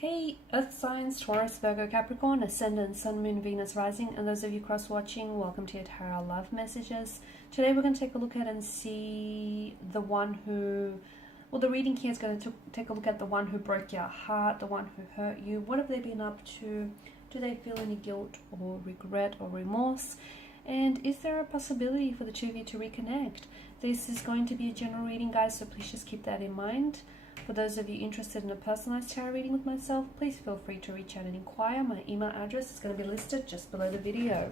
Hey, Earth signs, Taurus, Virgo, Capricorn, Ascendant, Sun, Moon, Venus, Rising, and those of you cross-watching, welcome to your Tarot Love Messages. Today we're going to take a look at and see the one who, well, the reading here is going to take a look at the one who broke your heart, the one who hurt you. What have they been up to? Do they feel any guilt or regret or remorse? And is there a possibility for the two of you to reconnect? This is going to be a general reading, guys, so please just keep that in mind. For those of you interested in a personalized tarot reading with myself, please feel free to reach out and inquire. My email address is going to be listed just below the video.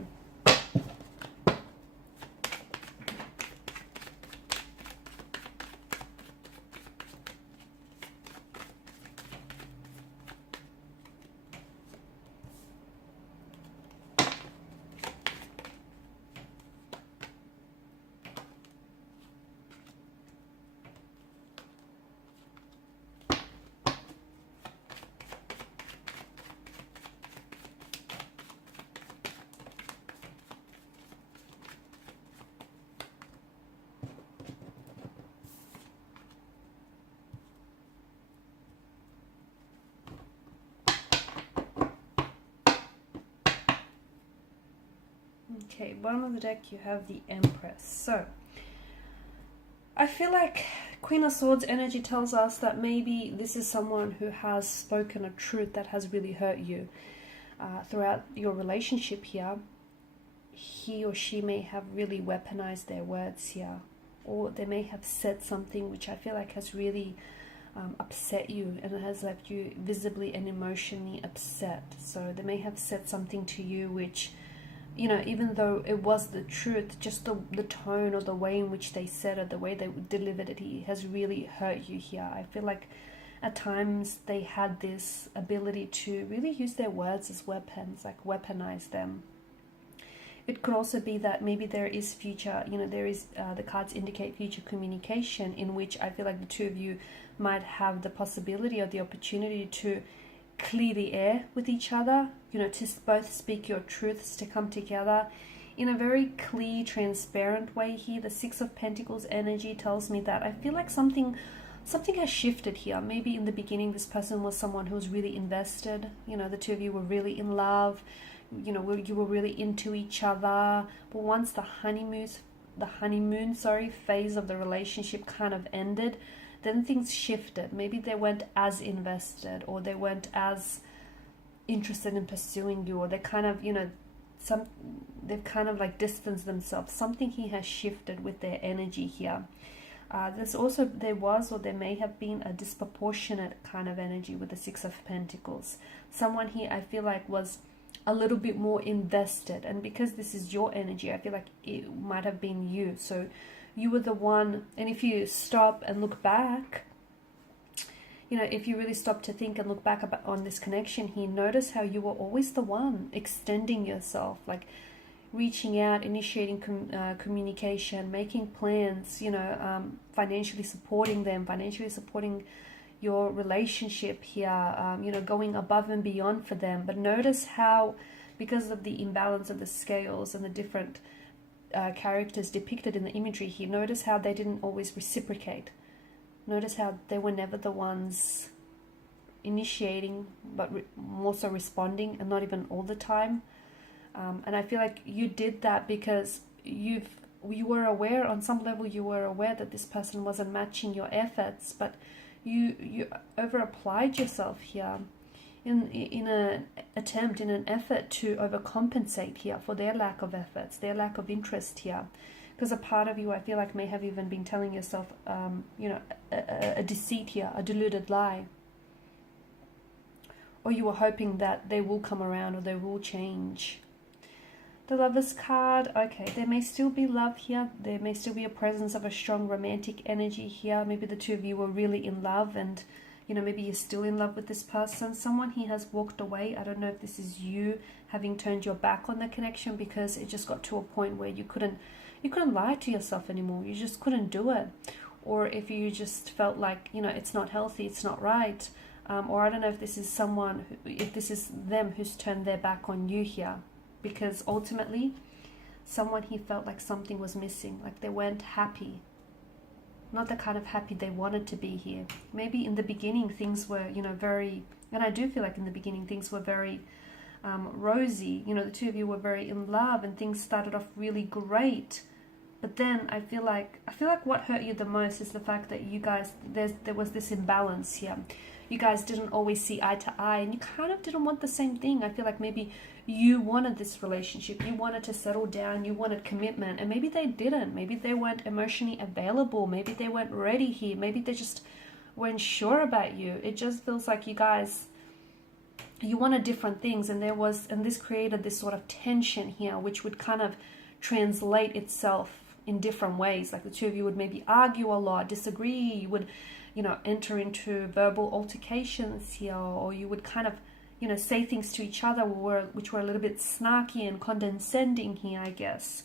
Okay, bottom of the deck you have the Empress. So, I feel like Queen of Swords energy tells us that maybe this is someone who has spoken a truth that has really hurt you. Throughout your relationship here, he or she may have really weaponized their words here. Or they may have said something which I feel like has really upset you, and it has left you visibly and emotionally upset. So they may have said something to you which, you know, even though it was the truth, just the tone or the way in which they said it, the way they delivered it, has really hurt you here. I feel like at times they had this ability to really use their words as weapons, like weaponize them. It could also be that maybe there is future, you know, there is, the cards indicate future communication in which I feel like the two of you might have the possibility or the opportunity to clear the air with each other, you know, to both speak your truths, to come together in a very clear, transparent way here. The Six of Pentacles energy tells me that I feel like something has shifted here. Maybe in the beginning this person was someone who was really invested, you know, the two of you were really in love, you know, you were really into each other. But once the honeymoon phase of the relationship kind of ended, then things shifted. Maybe they weren't as invested, or they weren't as interested in pursuing you, or they kind of, you know, they've kind of like distanced themselves. Something here has shifted with their energy here. There may have been a disproportionate kind of energy with the Six of Pentacles. Someone here I feel like was a little bit more invested, and because this is your energy, I feel like it might have been you. So you were the one, and if you stop and look back, you know, if you really stop to think and look back on this connection here, notice how you were always the one extending yourself, like reaching out, initiating communication, making plans, you know, financially supporting them, financially supporting your relationship here, you know, going above and beyond for them. But notice how, because of the imbalance of the scales and the different characters depicted in the imagery here, notice how they didn't always reciprocate. Notice how they were never the ones initiating, but more so responding, and not even all the time. And I feel like you did that because you were aware, on some level you were aware that this person wasn't matching your efforts, but you over applied yourself here in an effort to overcompensate here for their lack of efforts, their lack of interest here. Because a part of you, I feel like, may have even been telling yourself, you know, a deceit here, a deluded lie. Or you were hoping that they will come around, or they will change. The Lovers card, okay, there may still be love here. There may still be a presence of a strong romantic energy here. Maybe the two of you were really in love, and, you know, maybe you're still in love with this person. Someone here has walked away. I don't know if this is you having turned your back on the connection because it just got to a point where you couldn't lie to yourself anymore. You just couldn't do it. Or if you just felt like, you know, it's not healthy, it's not right. Or I don't know if this is if this is them who's turned their back on you here. Because ultimately, someone here felt like something was missing, like they weren't happy. not the kind of happy they wanted to be here. Maybe in the beginning things were, you know, very, and I do feel like in the beginning things were very rosy. You know, the two of you were very in love and things started off really great. But then I feel like what hurt you the most is the fact that you guys, there was this imbalance here. You guys didn't always see eye to eye, and you kind of didn't want the same thing. I feel like maybe you wanted this relationship, you wanted to settle down, you wanted commitment, and maybe they didn't. Maybe they weren't emotionally available, maybe they weren't ready here, maybe they just weren't sure about you. It just feels like you guys, you wanted different things, and this created this sort of tension here, which would kind of translate itself in different ways. Like the two of you would maybe argue a lot, disagree, you would, you know, enter into verbal altercations here, or you would kind of, you know, say things to each other which were a little bit snarky and condescending here, I guess.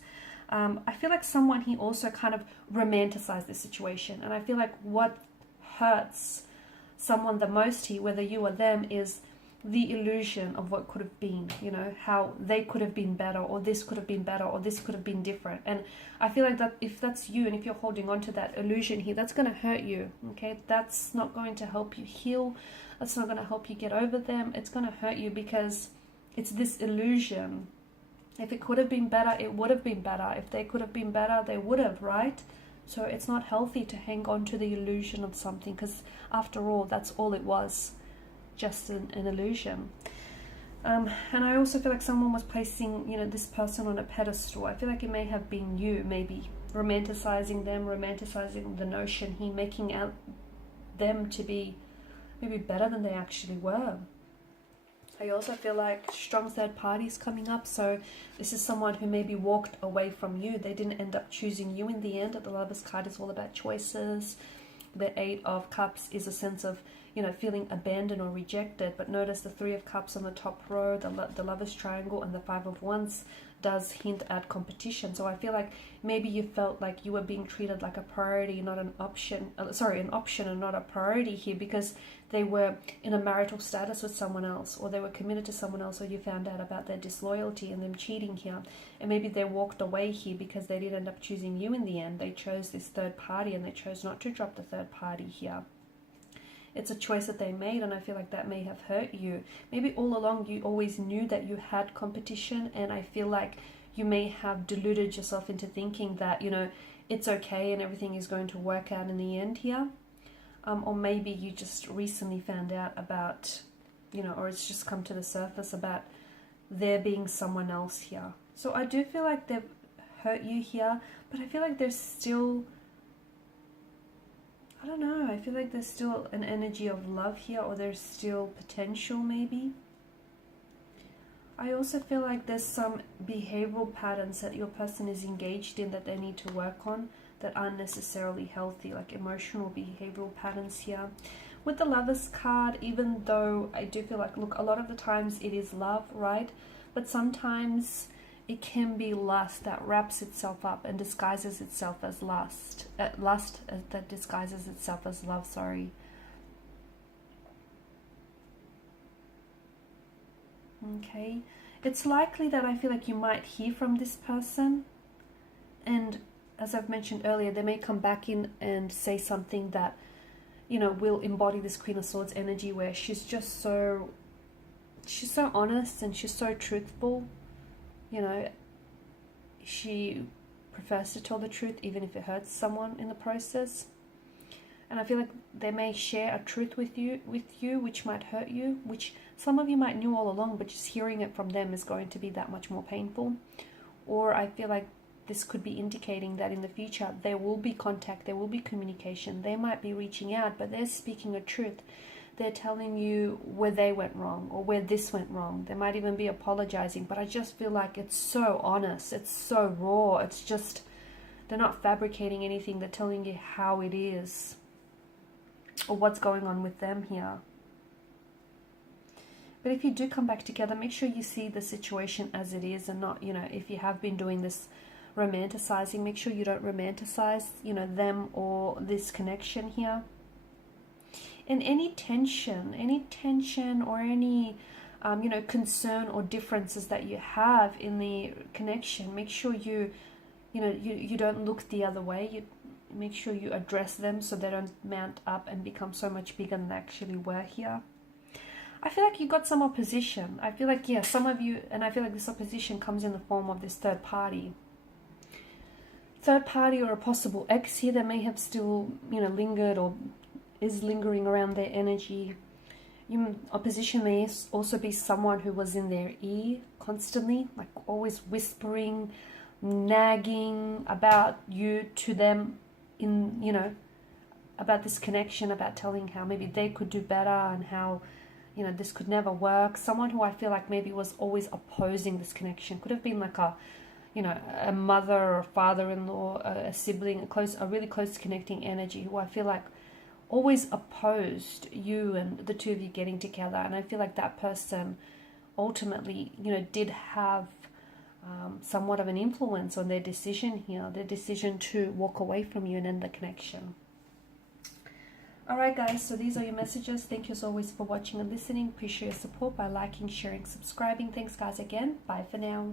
I feel like someone here also kind of romanticized the situation, and I feel like what hurts someone the most here, whether you or them, is the illusion of what could have been, you know, how they could have been better, or this could have been better, or this could have been different. And I feel like that if that's you, and if you're holding on to that illusion here, that's going to hurt you, okay? That's not going to help you heal. That's not going to help you get over them. It's going to hurt you because it's this illusion. If it could have been better, it would have been better. If they could have been better, they would have, right? So it's not healthy to hang on to the illusion of something, because after all, that's all it was. Just an illusion. And I also feel like someone was placing, you know, this person on a pedestal. I feel like it may have been you, maybe romanticizing them, romanticizing the notion here, making out them to be maybe better than they actually were. I also feel like strong third parties coming up. So this is someone who maybe walked away from you. They didn't end up choosing you in the end. The Lover's card is all about choices. The Eight of Cups is a sense of, you know, feeling abandoned or rejected. But notice the Three of Cups on the top row, the Lover's Triangle, and the Five of Wands does hint at competition. So I feel like maybe you felt like you were being treated like a priority, not an option. An option and not a priority here, because they were in a marital status with someone else, or they were committed to someone else, or you found out about their disloyalty and them cheating here. And maybe they walked away here because they didn't end up choosing you in the end. They chose this third party, and they chose not to drop the third party here. It's a choice that they made, and I feel like that may have hurt you. Maybe all along you always knew that you had competition, and I feel like you may have deluded yourself into thinking that, you know, it's okay and everything is going to work out in the end here. Or maybe you just recently found out about, you know, or it's just come to the surface about there being someone else here. So I do feel like they've hurt you here, but I feel like there's still, I don't know, I feel like there's still an energy of love here, or there's still potential maybe. I also feel like there's some behavioral patterns that your person is engaged in that they need to work on that aren't necessarily healthy, like emotional behavioral patterns here. With the Lover's card, even though I do feel like, look, a lot of the times it is love, right? But sometimes it can be lust that wraps itself up and disguises itself as lust. Lust that disguises itself as love, sorry. Okay. It's likely that I feel like you might hear from this person, and as I've mentioned earlier, they may come back in and say something that, you know, will embody this Queen of Swords energy, where she's so honest and she's so truthful. You know, she prefers to tell the truth even if it hurts someone in the process. And I feel like they may share a truth with you which might hurt you, which some of you might knew all along, but just hearing it from them is going to be that much more painful. Or I feel like this could be indicating that in the future there will be contact, there will be communication. They might be reaching out, but they're speaking a truth. They're telling you where they went wrong or where this went wrong. They might even be apologizing, but I just feel like it's so honest, it's so raw. It's just, they're not fabricating anything. They're telling you how it is or what's going on with them here. But if you do come back together, make sure you see the situation as it is, and not, you know, if you have been doing this romanticizing, make sure you don't romanticize, you know, them or this connection here. And any tension or any you know, concern or differences that you have in the connection, make sure you don't look the other way. make sure you address them so they don't mount up and become so much bigger than they actually were here. I feel like you got some opposition. I feel like, yeah, some of you, and I feel like this opposition comes in the form of this third party. Third party or a possible ex here that may have still, you know, lingered or is lingering around their energy. Opposition may also be someone who was in their ear constantly, like always whispering, nagging about you to them, in, you know, about this connection, about telling how maybe they could do better and how, you know, this could never work. Someone who I feel like maybe was always opposing this connection. Could have been like a, you know, a mother or a father-in-law, a sibling, a really close connecting energy, who I feel like always opposed you and the two of you getting together. And I feel like that person ultimately, you know, did have somewhat of an influence on their decision here, their decision to walk away from you and end the connection. Alright guys, so these are your messages. Thank you as always for watching and listening. Appreciate your support by liking, sharing, subscribing. Thanks guys again. Bye for now.